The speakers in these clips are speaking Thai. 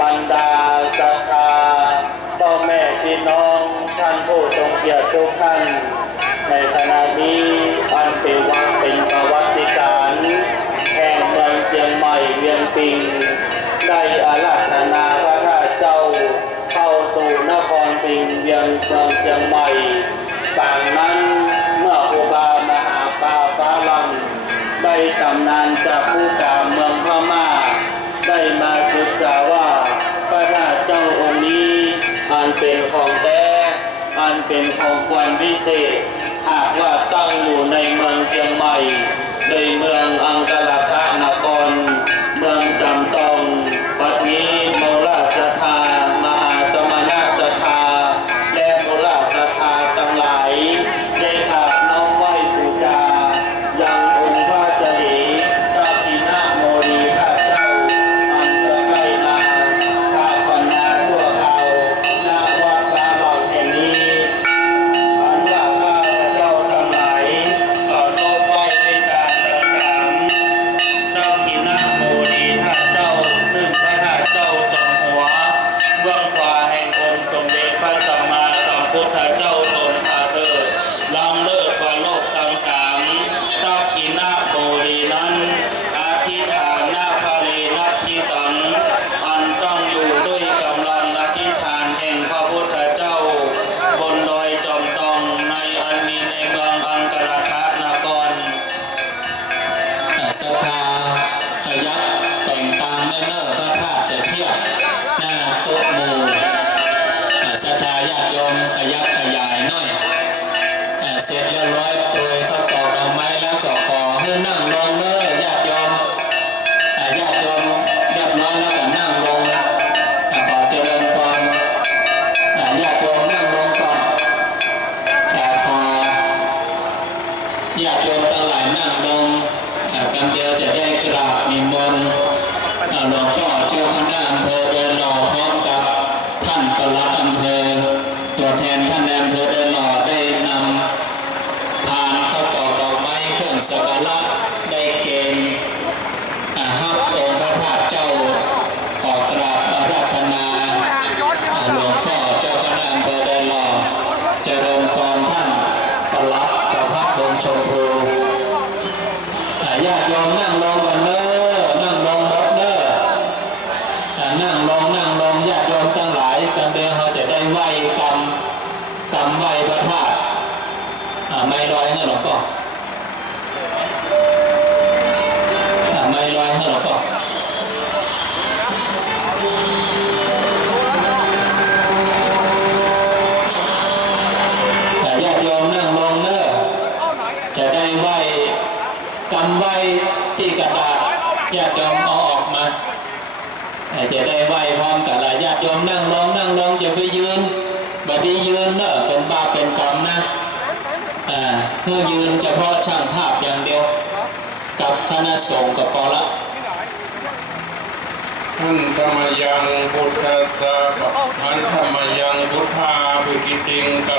บรรดาศรัทธาพ่อแม่พี่น้องท่านผู้ทรงเกียรติทุกท่าน ในขณะนี้อันเป็นวันเป็นประวัติการณ์แห่งเมืองเจียงใหม่เวียงปิงได้อาราธนาพระธาตุเจ้าเข้าสู่นครพิงเวียงเมืองเชียงใหม่ต่างนั้นเมื่อครูบามหาปาฟ้าลังได้ตำนานจากผู้ เป็นของควรพิเศษ หากว่าตั้งอยู่ในเมืองเชียงใหม่ ในเมืองอังกฤษนคร ร็จเรียบร้อยโปรยข้าตอกดอกไม้แล้วก็ขอให้นั่งลงเนอญาติโยมอ่าญาติโยมเรียบร้อยแล้วก็นั่งลงขอเจริญพรอ่าญาติโยมนั่งลงก่อนอ่าขอญาติโยมทั้งหลายนั่งลงอ่ากำเดียวจะได้กราบนิมนต์หลวงพ่อเจ้าคณะอำเภอเดินหล่อพร้อมกับท่านปลัดอำเภอตัวแทนท่านในอำเภอเดินหล่อได้นำผ่านเข้าตอกดอกไม้เครื่อง สักการะได้เกณฑ์อาฮับองค์พระธาตุเจ้าขอกราบอาราธนาอ่าหลวงพ่อเจ้าคณะอำเภอเดินหล่อเจริญพรท่านปลัดประพัดดงชมพูญาติโยมนั่งลงกันเนอนั่งลงหมดเนอนั่งลงนั่งลงญาติโยมทั้งหลายกันเดียวเราจะได้ไหวกรรมกรรมไหวพระธาตุไม่ลอยให้หลวงพ่อ ญาติโยมเอาออกมาจะได้ไหวพร้อมกันละญาติโยมนั่งลงนั่งลงอย่าไปยืนแบบนี้ยืนเนอะเป็นบาเป็นกรรมนะอ่าเพื่อยืนเฉพาะช่างภาพอย่างเดียว กับคณะสงฆ์กับพอละหันธรรมยังพุทธัสสะหันธรรมยังพุทธาภิกิติงกั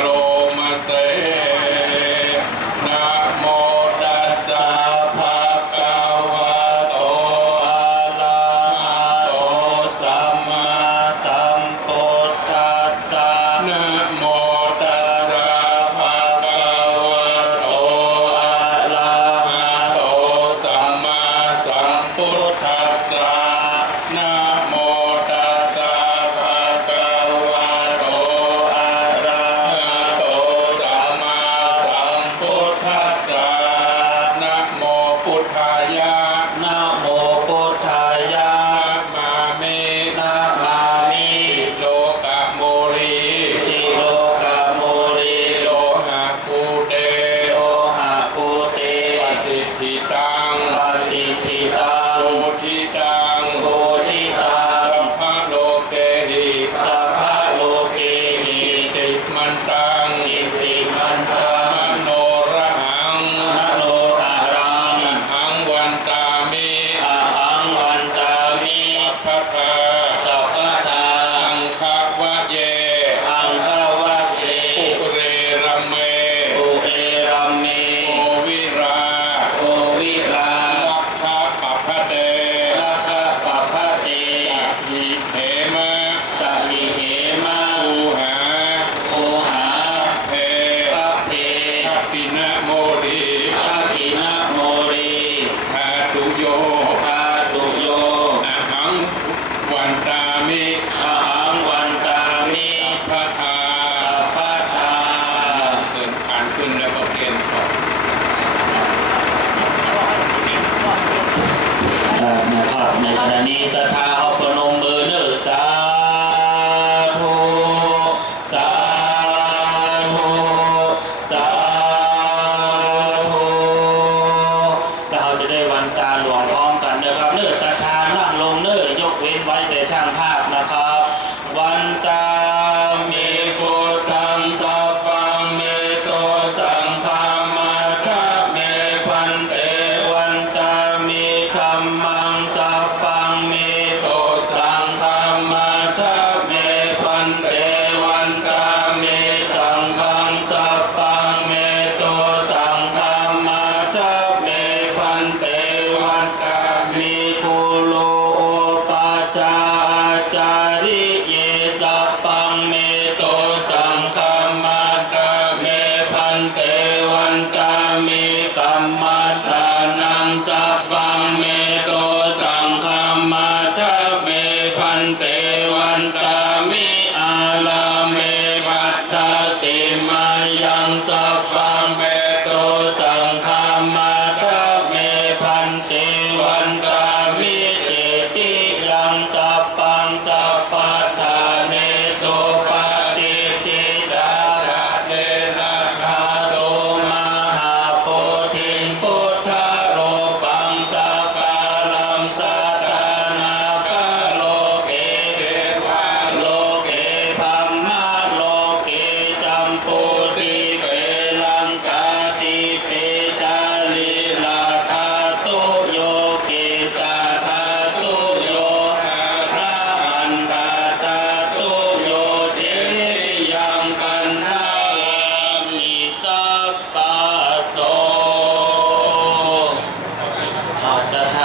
จะได้วันตาหลวงพร้อมกันนะครับเนื้อสัก that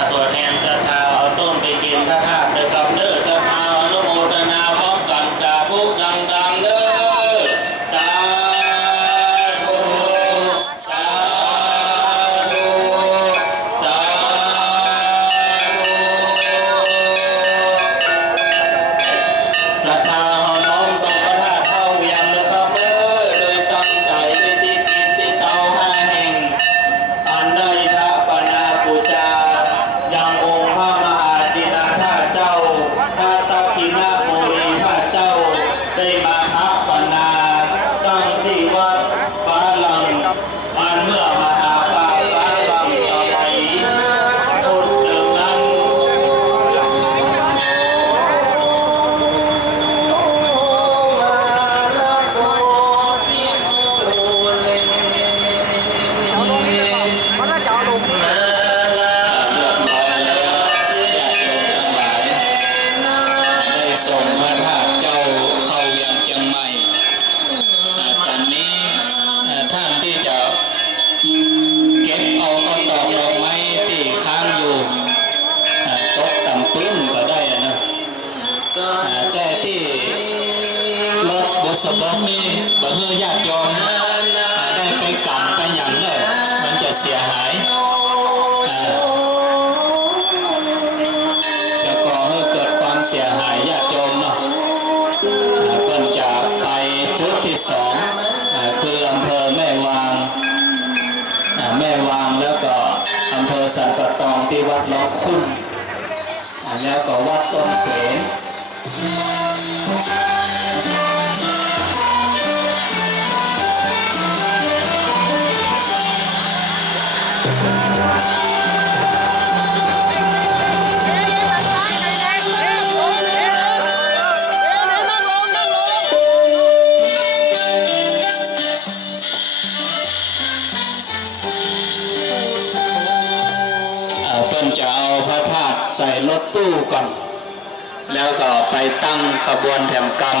ขึ้นแล้วก็วัดต้นเขน ใส่รถตู้ก่อน แล้วก็ไปตั้งขบวนแถมกรรม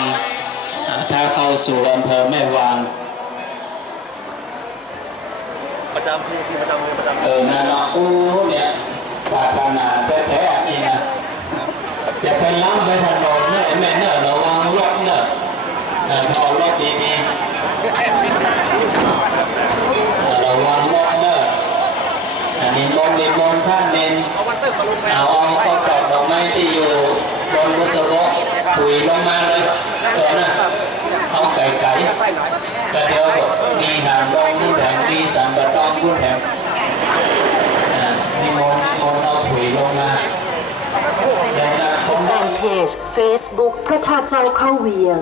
ถ้าเข้าสู่อำเภอแม่วางประจำที่ประจำเลยประจำเออนั่นเนาะ ท่านเน้นเอาวันเติมมาลงแม่เอาก็ดอกดอกไม้ที่อยู่บนวุสบกถุยลงมาเลยเออนะเอาไก่ไก่แต่เดี๋ยวก็มีหางดองผู้แถมมีสันกระตองผู้แถมอ่านิมนมนเอาถุยลงมาเดี๋ยวนะผมแฟนเพจ Facebook พระธาตุเจ้าเข้าเวียง